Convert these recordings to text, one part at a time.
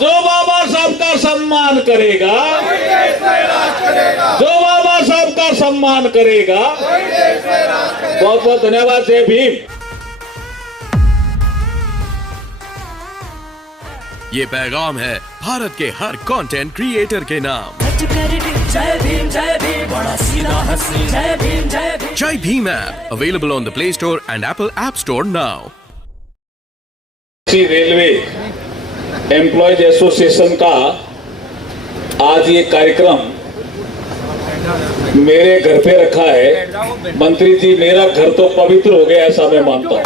जो बाबा साहब का सम्मान करेगा, जो बाबा साहब का सम्मान करेगा। बहुत बहुत धन्यवाद। जय भीम। ये पैगाम है भारत के हर कंटेंट क्रिएटर के नाम। जय भीम बड़ा सीधा हंसी। जय भीम जय Bhim app available on the play store and Apple app store now. Railway employees association का आज ये कार्यक्रम मेरे घर पे रखा है। मंत्री जी, मेरा घर तो पवित्र हो गया ऐसा मैं मानता हूँ।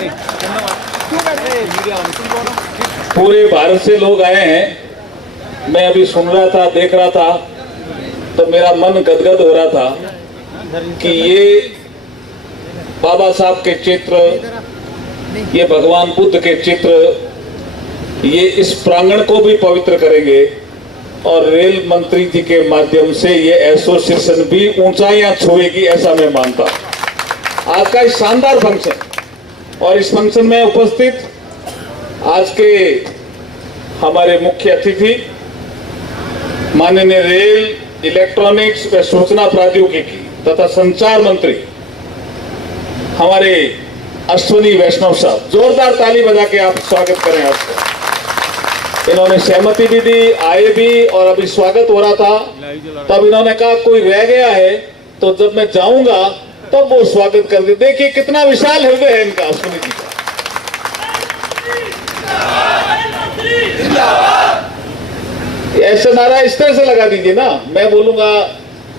पूरे भारत से लोग आए हैं। मैं अभी सुन रहा था, देख रहा था, तो मेरा मन गदगद हो रहा था कि ये बाबा साहब के चित्र, ये भगवान बुद्ध के चित्र, ये इस प्रांगण को भी पवित्र करेंगे और रेल मंत्री जी के माध्यम से ये एसोसिएशन भी ऊंचाइयां छुएगी ऐसा मैं मानता हूं। आज का इस शानदार फंक्शन और इस फंक्शन में उपस्थित आज के हमारे मुख्य अतिथि माननीय रेल, इलेक्ट्रॉनिक्स व सूचना प्रौद्योगिकी तथा संचार मंत्री हमारे अश्विनी वैष्णव साहब, जोरदार ताली बजा के आप स्वागत करें आपको। इन्होंने सहमति भी दी, आए भी, और अभी स्वागत हो रहा था तब इन्होंने कहा कोई रह गया है तो जब मैं जाऊंगा तब वो स्वागत कर दे। देखिए कितना विशाल हृदय है इनका, अश्विनी जी का। ऐसे नारा इस तरह से लगा दीजिए ना, मैं बोलूंगा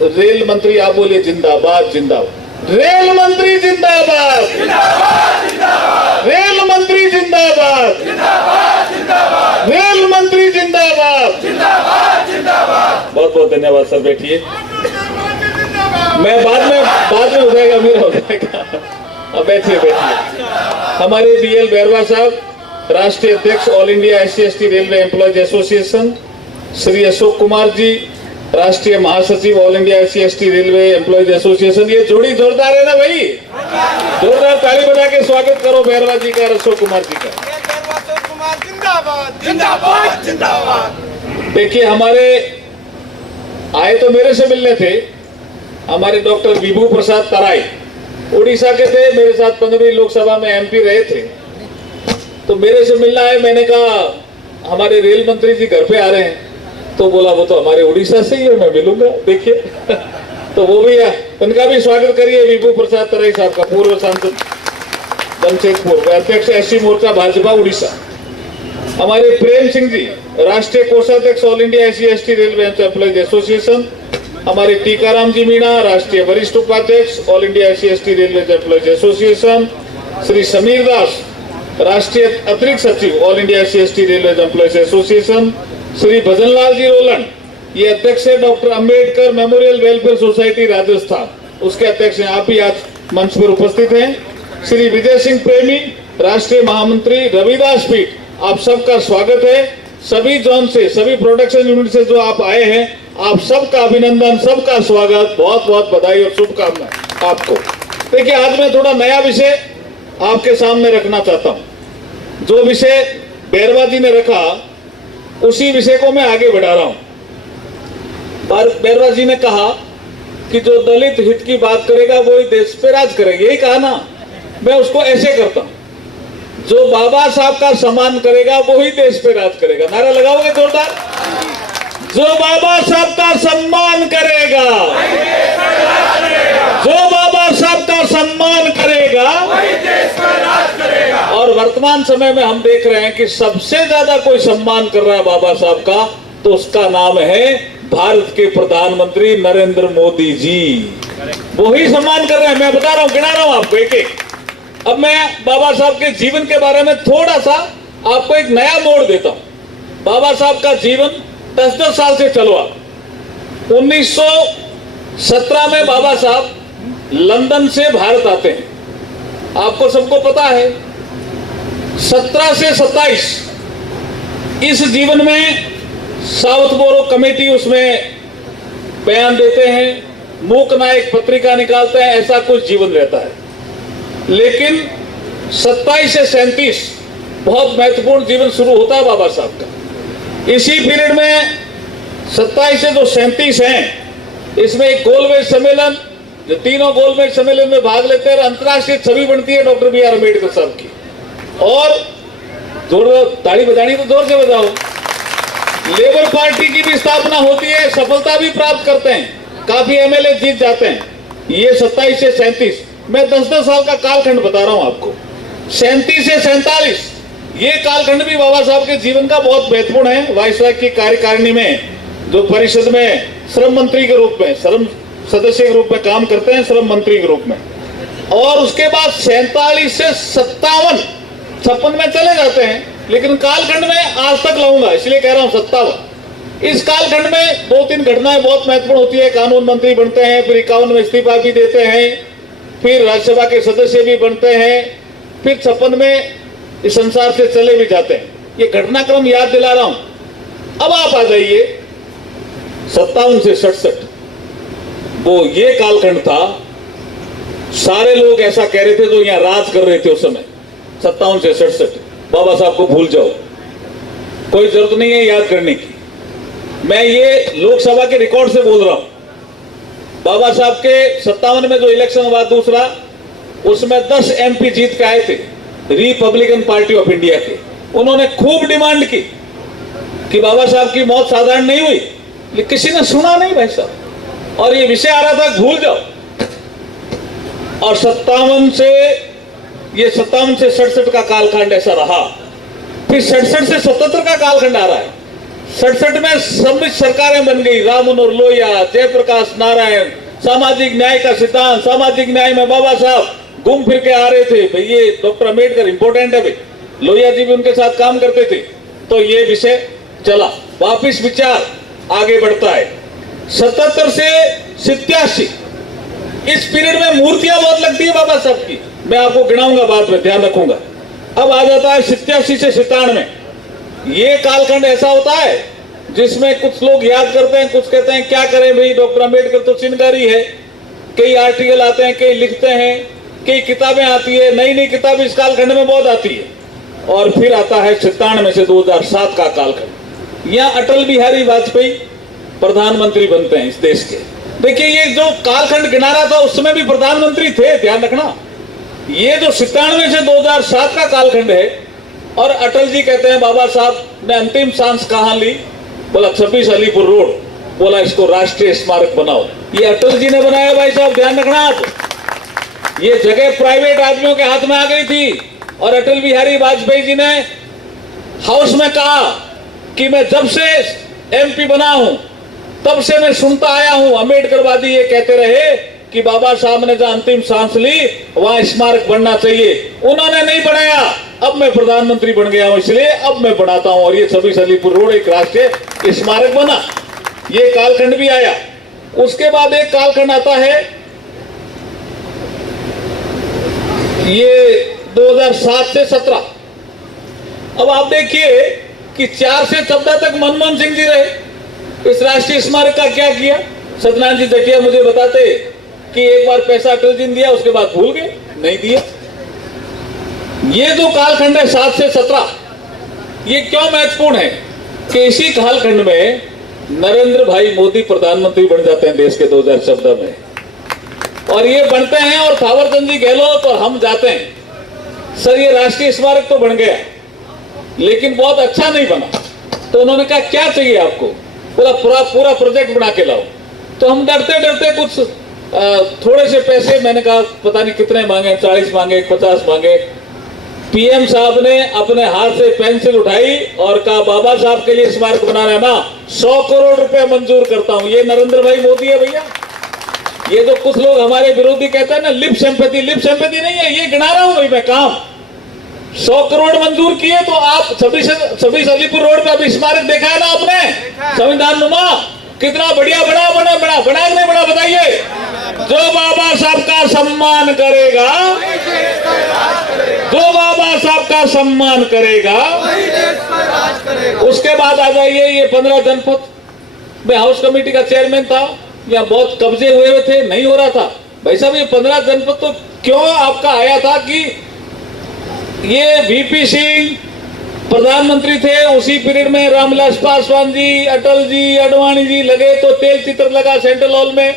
रेल मंत्री, आप बोलिए जिंदाबाद जिंदाबाद। रेल मंत्री जिंदाबाद, रेल मंत्री जिंदाबाद, रेल मंत्री जिंदाबाद। बहुत बहुत धन्यवाद सर। बैठिए, मैं बाद में हो जाएगा, मेरा हो जाएगा। अब बैठिए। हमारे BL बैरवा साहब, राष्ट्रीय अध्यक्ष all India SC/ST railway employees association, Shri Ashok Kumar ji, राष्ट्रीय महासचिव all India SC/ST railway employees association. ये जोड़ी जोरदार है ना भाई? जोरदार ताली बजा के स्वागत करो बैरवा जी का, अशोक कुमार जी का। जिंदाबाद जिंदाबाद। देखिए, हमारे आए तो मेरे से मिलने थे, हमारे डॉक्टर विभू प्रसाद तराई उड़ीसा के थे, मेरे साथ 15वीं लोकसभा में MP रहे थे। तो मेरे से मिलना है, मैंने कहा हमारे रेल मंत्री जी घर पे आ रहे हैं, तो बोला वो तो हमारे उड़ीसा से ही है, मैं मिलूंगा। देखिए तो वो भी है, उनका भी स्वागत करिए। विभू प्रसाद तराई साहब का, पूर्व सांसद जमशेदपुर, अध्यक्ष SC मोर्चा भाजपा उड़ीसा। हमारे प्रेम सिंह जी, राष्ट्रीय कोषाध्यक्ष all India SC/ST railway employees association. हमारे टीकाराम जी मीणा, राष्ट्रीय वरिष्ठ उपाध्यक्ष all India SC/ST railway employees association. Shri Sameer Das, राष्ट्रीय अतिरिक्त सचिव all India SC/ST railway employees association. Shri Bhajanlal ji Rolan, ये अध्यक्ष है doctor Ambedkar memorial welfare society Rajasthan, उसके अध्यक्ष हैं, आप भी आज मंच पर उपस्थित हैं। श्री विजय सिंह प्रेमी, राष्ट्रीय महामंत्री रविदास पीठ, आप सबका स्वागत है। सभी जोन से, सभी प्रोडक्शन यूनिट से जो आप आए हैं, आप सबका अभिनंदन, सबका स्वागत, बहुत बहुत बधाई और शुभकामनाएं आपको। देखिए, आज मैं थोड़ा नया विषय आपके सामने रखना चाहता हूं। जो विषय बैरवा जी ने रखा उसी विषय को मैं आगे बढ़ा रहा हूं। बैरवा जी ने कहा कि जो दलित हित की बात करेगा वो ही देश पे राज करेगा, यही कहा ना। मैं उसको ऐसे करता हूं, जो बाबा साहब का सम्मान करेगा वो ही देश पे राज करेगा। नारा लगाओगे जोरदार? जो बाबा साहब का सम्मान करेगा, जो बाबा साहब का सम्मान करेगा वही देश पर राज करेगा। और वर्तमान समय में हम देख रहे हैं कि सबसे ज्यादा कोई सम्मान कर रहा है बाबा साहब का, तो उसका नाम है भारत के प्रधानमंत्री नरेंद्र मोदी जी। वही सम्मान कर रहे हैं। मैं बता रहा हूं, गिना रहा हूं आपको एक एक। अब मैं बाबा साहब के जीवन के बारे में थोड़ा सा आपको एक नया मोड़ देता हूं। बाबा साहब का जीवन 10-10 साल से चलो आप। 1917 में बाबा साहब लंदन से भारत आते हैं, आपको सबको पता है। 17 से 27 इस जीवन में साउथ बोरो कमेटी उसमें बयान देते हैं, मूक नायक पत्रिका निकालते हैं, ऐसा कुछ जीवन रहता है। लेकिन 27 से 37 बहुत महत्वपूर्ण जीवन शुरू होता है बाबा साहब का। इसी पीरियड में 27 से जो 37 हैं, इसमें एक गोलमेज सम्मेलन, जो तीनों गोलमेज सम्मेलन में भाग लेते हैं, अंतर्राष्ट्रीय छवि बनती है डॉक्टर B.R. अम्बेडकर साहब की। और जोर ताली बजानी तो जोर से बजाओ। लेबर पार्टी की भी स्थापना होती है, सफलता भी प्राप्त करते हैं, काफी MLA जीत जाते हैं। ये 27 से 37, मैं 10-10 साल का कालखंड बता रहा हूं आपको। 37 से 47 ये कालखंड भी बाबा साहब के जीवन का बहुत महत्वपूर्ण है। वायसराय की कार्यकारिणी में जो परिषद में श्रम मंत्री के रूप में, श्रम सदस्य के रूप में काम करते हैं, श्रम मंत्री के रूप में। और उसके बाद 47 से 57 में चले जाते हैं, लेकिन कालखंड में आज तक लाऊंगा, इसलिए कह रहा हूं 57। इस कालखंड में 2-3 घटनाएं बहुत महत्वपूर्ण होती है। कानून मंत्री बनते हैं, फिर 51 में इस्तीफा भी देते हैं, फिर राज्यसभा के सदस्य भी बनते हैं, फिर 56 में इस संसार से चले भी जाते हैं। ये घटनाक्रम याद दिला रहा हूं। अब आप आ जाइए 57 से 67, वो ये कालखंड था, सारे लोग ऐसा कह रहे थे जो यहां राज कर रहे थे उस समय। 57 से 67 बाबा साहब को भूल जाओ, कोई जरूरत नहीं है याद करने की। मैं ये लोकसभा के रिकॉर्ड से बोल रहा हूं। बाबा साहब के 57 में जो इलेक्शन हुआ दूसरा, उसमें 10 MP जीत के आए थे रिपब्लिकन पार्टी ऑफ इंडिया के। उन्होंने खूब डिमांड की कि बाबा साहब की मौत साधारण नहीं हुई, लेकिन किसी ने सुना नहीं भाई साहब, और ये विषय आ रहा था भूल जाओ। और 57 से 67 का कालखंड ऐसा रहा। फिर 67 से 77 का कालखंड आ रहा है। 67 में सम्मिश्र सरकारें बन गई, राम मनोहर लोहिया, जयप्रकाश नारायण, सामाजिक न्याय का सिद्धांत। सामाजिक न्याय में बाबा साहब घूम फिर के आ रहे थे, भाई ये डॉक्टर अम्बेडकर इंपॉर्टेंट है, भाई लोहिया जी भी उनके साथ काम करते थे। तो ये विषय चला, वापिस विचार आगे बढ़ता है। 77 से 87 इस पीरियड में मूर्तियां बहुत लगती है बाबा साहब की, मैं आपको गिनाऊंगा बाद में, ध्यान रखूंगा। अब आ जाता है 87 से 97। ये कालखंड ऐसा होता है जिसमें कुछ लोग याद करते हैं, कुछ कहते हैं क्या करें भाई, डॉक्टर अम्बेडकर तो चिन्हकारी है। कई आर्टिकल आते हैं, कई लिखते हैं, कई किताबें आती है, नई नई किताबें इस कालखंड में बहुत आती है। और फिर आता है 97 से 2007 का कालखंड। यहाँ अटल बिहारी वाजपेयी प्रधानमंत्री बनते हैं इस देश के। देखिए ये जो कालखंड गिना रहा था उस समय भी प्रधानमंत्री थे, ध्यान रखना। ये जो 97 से 2007 का कालखंड है, और अटल जी कहते हैं बाबा साहब ने अंतिम सांस कहां ली, बोला 26 अलीपुर रोड, बोला इसको राष्ट्रीय स्मारक बनाओ। ये अटल जी ने बनाया भाई साहब, ध्यान रखना आप। ये जगह प्राइवेट आदमियों के हाथ में आ गई थी, और अटल बिहारी वाजपेयी जी ने हाउस में कहा कि मैं जब से MP बना हूं तब से मैं सुनता आया हूं, अम्बेडकरवादी ये कहते रहे कि बाबा साहब ने जहां अंतिम सांस ली वहां स्मारक बनना चाहिए। उन्होंने नहीं बनाया, अब मैं प्रधानमंत्री बन गया हूं, इसलिए अब मैं बनाता हूं, और ये 26 अलीपुर रोड एक राष्ट्रीय स्मारक बना। ये कालखंड भी आया। उसके बाद एक कालखंड आता है, ये 2007 से 17। अब आप देखिए कि 4 से 14 तक मनमोहन सिंह जी रहे। इस राष्ट्रीय स्मारक का क्या किया? सत्यनारायण जी जटिया मुझे बताते कि एक बार पैसा अटल जी ने दिया, उसके बाद भूल गए, नहीं दिया। ये जो कालखंड है 7 से 17, ये क्यों महत्वपूर्ण है कि इसी कालखंड में नरेंद्र भाई मोदी प्रधानमंत्री बन जाते हैं देश के 2014 में, और ये बनते हैं, और थावरचंद जी गहलोत और हम जाते हैं, सर ये राष्ट्रीय स्मारक तो बन गया लेकिन बहुत अच्छा नहीं बना। तो उन्होंने कहा क्या चाहिए आपको? बोला पूरा प्रोजेक्ट बना के लाओ। तो हम डरते डरते कुछ थोड़े से पैसे, मैंने कहा पता नहीं कितने मांगे, 40 मांगे, 50 मांगे। PM साहब ने अपने हाथ से पेंसिल उठाई और कहा बाबा साहब के लिए स्मारक बनाना है ना, 100 करोड़ रुपए मंजूर करता हूं। ये नरेंद्र भाई मोदी है भैया। ये जो कुछ लोग हमारे विरोधी कहते हैं ना लिप सिंपैथी नहीं है, ये गिना रहा हूं भाई मैं काम। 100 करोड़ मंजूर किए। तो आप 26 अलीपुर रोड पे अभी स्मारक देखा है ना आपने, संविधान नुमा, कितना बढ़िया बड़ा नहीं बड़ा बताइए। जो बाबा साहब का सम्मान करेगा, जो बाबा साहब का सम्मान करेगा, उसके बाद आ जाइए ये 15 जनपद। मैं हाउस कमेटी का चेयरमैन था, यहाँ बहुत कब्जे हुए थे, नहीं हो रहा था भाई साहब। ये 15 जनपद तो क्यों आपका आया था कि ये VP सिंह, प्रधानमंत्री थे उसी पीरियड में रामविलास पासवान जी, अटल जी, अडवाणी जी लगे तो तेल चित्र लगा सेंट्रल हॉल में,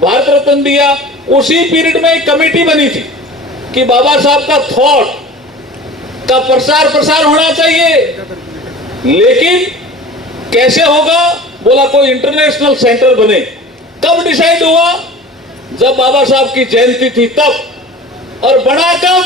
भारत रत्न दिया। उसी पीरियड में एक कमेटी बनी थी कि बाबा साहब का थॉट का प्रसार होना चाहिए, लेकिन कैसे होगा? बोला कोई इंटरनेशनल सेंटर बने। कब डिसाइड हुआ? जब बाबा साहब की जयंती थी तब। और बना कब?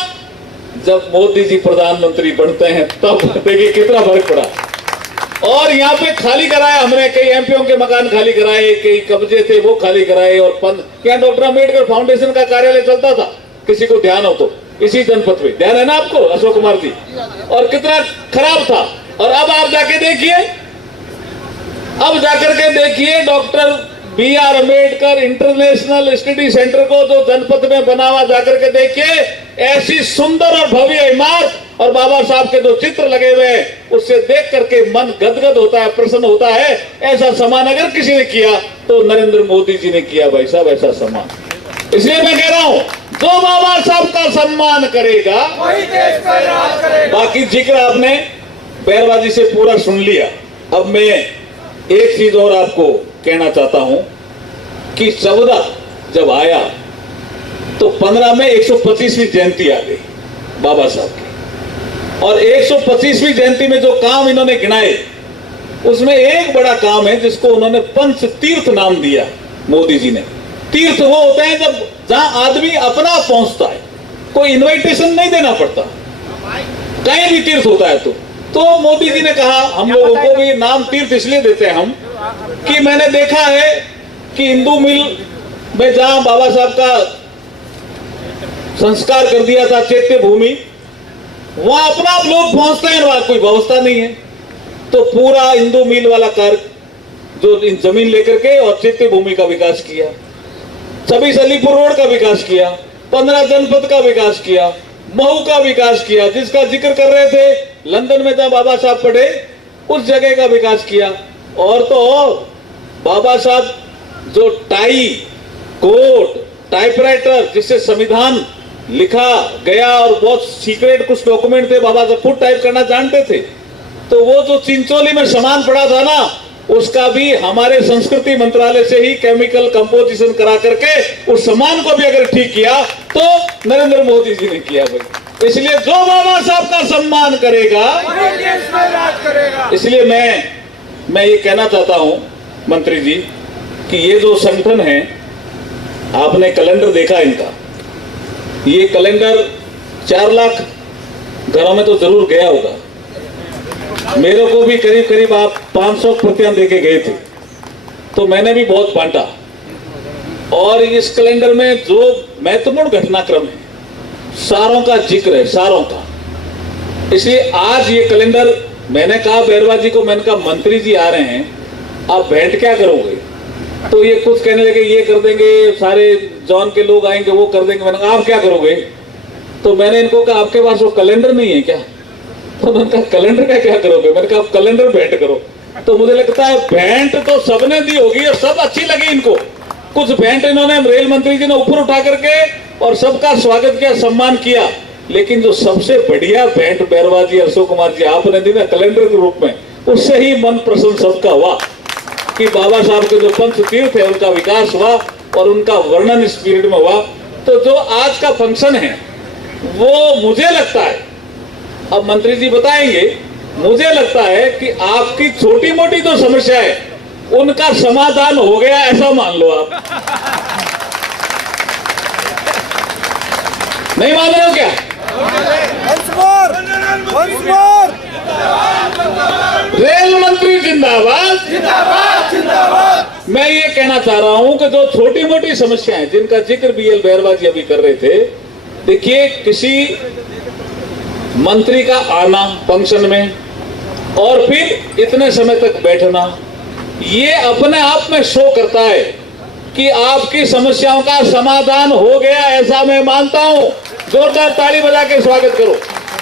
जब मोदी जी प्रधानमंत्री बनते हैं तब। देखिए कितना फर्क पड़ा। और यहाँ पे खाली कराया हमने, कई एमपीओ के मकान खाली कराए, कई कब्जे थे वो खाली कराए। और यहाँ डॉक्टर अम्बेडकर फाउंडेशन का कार्यालय चलता था, किसी को ध्यान हो तो, इसी जनपद में। ध्यान है ना आपको, अशोक कुमार जी? और कितना खराब था। और अब आप जाके देखिए, अब जाकर के देखिए doctor B R. Ambedkar international study centre को जो जनपद में बना हुआ, जाकर के देखिए, ऐसी सुंदर और भव्य इमारत और बाबा साहब के जो चित्र लगे हुए हैं, उससे देख करके मन गदगद होता है, प्रसन्न होता है। ऐसा सम्मान अगर किसी ने किया तो नरेंद्र मोदी जी ने किया भाई साहब, ऐसा सम्मान। इसलिए मैं कह रहा हूं, जो बाबा साहब का सम्मान करेगा वही देश का राज करेगा। बाकी जिक्र आपने बैरवाजी से पूरा सुन लिया। अब मैं एक चीज और आपको कहना चाहता हूं कि 14 जब आया तो 15 में 125वीं जयंती आ गई बाबा साहब की। और 125वीं जयंती में जो काम इन्होंने गिनाए, उसमें एक बड़ा काम है जिसको उन्होंने पंच तीर्थ नाम दिया मोदी जी ने। तीर्थ वो होते हैं जब जहां आदमी अपना पहुंचता है, कोई इनविटेशन नहीं देना पड़ता, कहीं भी तीर्थ होता है। तो मोदी जी ने कहा हम लोगों को भी नाम तीर्थ इसलिए देते हैं हम, कि मैंने देखा है कि हिंदू मिल में जहां बाबा साहब का संस्कार कर दिया था, चैत्य भूमि, वहां अपना आप लोग पहुंचते हैं, वहां कोई व्यवस्था नहीं है। तो पूरा हिंदू मिल वाला कार्य जो इन जमीन लेकर के और चैत्य भूमि का विकास किया, 26 अलीपुर रोड का विकास किया, 15 जनपद का विकास किया, महू का विकास किया, जिसका जिक्र कर रहे थे लंदन में जब बाबा साहब पढ़े उस जगह का विकास किया। और तो और बाबा साहब जो टाई, कोट, टाइपराइटर जिससे संविधान लिखा गया, और बहुत सीक्रेट कुछ डॉक्यूमेंट थे, बाबा साहब खुद टाइप करना जानते थे। तो वो जो चिंचोली में सामान पड़ा था ना, उसका भी हमारे संस्कृति मंत्रालय से ही केमिकल कंपोजिशन करा करके उस सामान को भी अगर ठीक किया तो नरेंद्र मोदी जी ने किया भाई। इसलिए जो बाबा साहब का सम्मान करेगा वही देश में राज करेगा। इसलिए मैं ये कहना चाहता हूं मंत्री जी कि ये जो संगठन है, आपने कैलेंडर देखा इनका, ये कैलेंडर 4 लाख घरों में तो जरूर गया होगा। मेरे को भी करीब करीब आप 500 प्रतियां देके गए थे, तो मैंने भी बहुत बांटा। और इस कैलेंडर में जो महत्वपूर्ण घटनाक्रम है, सारों का जिक्र है, सारों का। इसलिए आज ये कैलेंडर, मैंने कहा बैरवा जी को, मैंने कहा मंत्री जी आ रहे हैं, आप भेंट क्या करोगे? तो ये कुछ कहने लगे ये कर देंगे, सारे जॉन के लोग आएंगे वो कर देंगे। मैंने कहा आप क्या करोगे? तो मैंने इनको कहा आपके पास वो कैलेंडर नहीं है क्या? तो मैंने कहा कैलेंडर का क्या करोगे? मैंने कहा आप कैलेंडर भेंट करो। तो मुझे लगता है भेंट तो सबने दी होगी और सब अच्छी लगी इनको। कुछ भेंट इन्होंने रेल मंत्री जी ने ऊपर उठा करके और सबका स्वागत किया, सम्मान किया, लेकिन जो सबसे बढ़िया भेंट बैरवा जी, अशोक कुमार जी आपने दी ना कैलेंडर के रूप में, उससे ही मन प्रसन्न सबका हुआ कि बाबा साहब के जो पंच तीर्थ है उनका विकास हुआ और उनका वर्णन इस पीरियड में हुआ। तो जो आज का फंक्शन है वो मुझे लगता है, अब मंत्री जी बताएंगे, मुझे लगता है कि आपकी छोटी मोटी जो समस्या है उनका समाधान हो गया, ऐसा मान लो आप। नहीं मान रहे हो क्या? रेल मंत्री जिंदाबाद, जिंदाबाद, जिंदाबाद। मैं ये कहना चाह रहा हूं कि जो छोटी मोटी समस्याएं जिनका जिक्र BL बैरवा जी अभी कर रहे थे, देखिए किसी मंत्री का आना फंक्शन में और फिर इतने समय तक बैठना, ये अपने आप में शो करता है कि आपकी समस्याओं का समाधान हो गया, ऐसा मैं मानता हूं। जोरदार ताली बजा के स्वागत करो।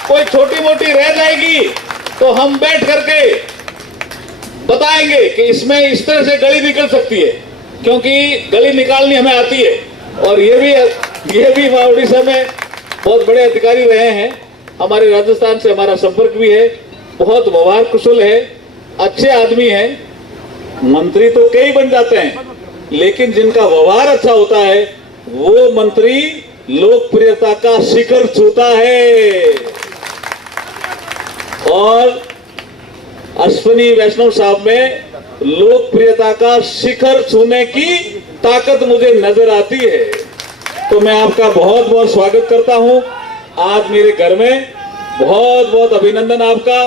कोई छोटी मोटी रह जाएगी तो हम बैठ करके बताएंगे कि इसमें इस तरह से गली निकल सकती है, क्योंकि गली निकालनी हमें आती है। और ये भी वहां उड़ीसा में बहुत बड़े अधिकारी रहे हैं, हमारे राजस्थान से हमारा संपर्क भी है। बहुत व्यवहार कुशल है, अच्छे आदमी हैं। मंत्री तो कई बन जाते हैं, लेकिन जिनका व्यवहार अच्छा होता है वो मंत्री लोकप्रियता का शिखर छूता है। और अश्विनी वैष्णव साहब में लोकप्रियता का शिखर छूने की ताकत मुझे नजर आती है। तो मैं आपका बहुत बहुत स्वागत करता हूं आज मेरे घर में। बहुत बहुत अभिनंदन आपका,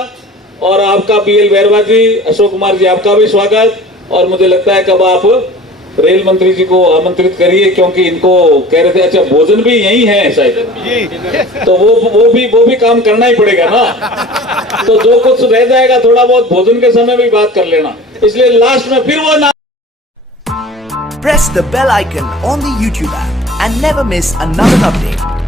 और आपका बीएल बैरवा जी, अशोक कुमार जी, आपका भी स्वागत। और मुझे लगता है कब आप रेल मंत्री जी को आमंत्रित करिए, क्योंकि इनको कह रहे थे अच्छा भोजन भी यही है शायद, तो वो भी काम करना ही पड़ेगा ना। तो जो कुछ रह जाएगा थोड़ा बहुत भोजन के समय भी बात कर लेना, इसलिए लास्ट में फिर वो ना। Press the bell icon on the YouTube app and never miss another update.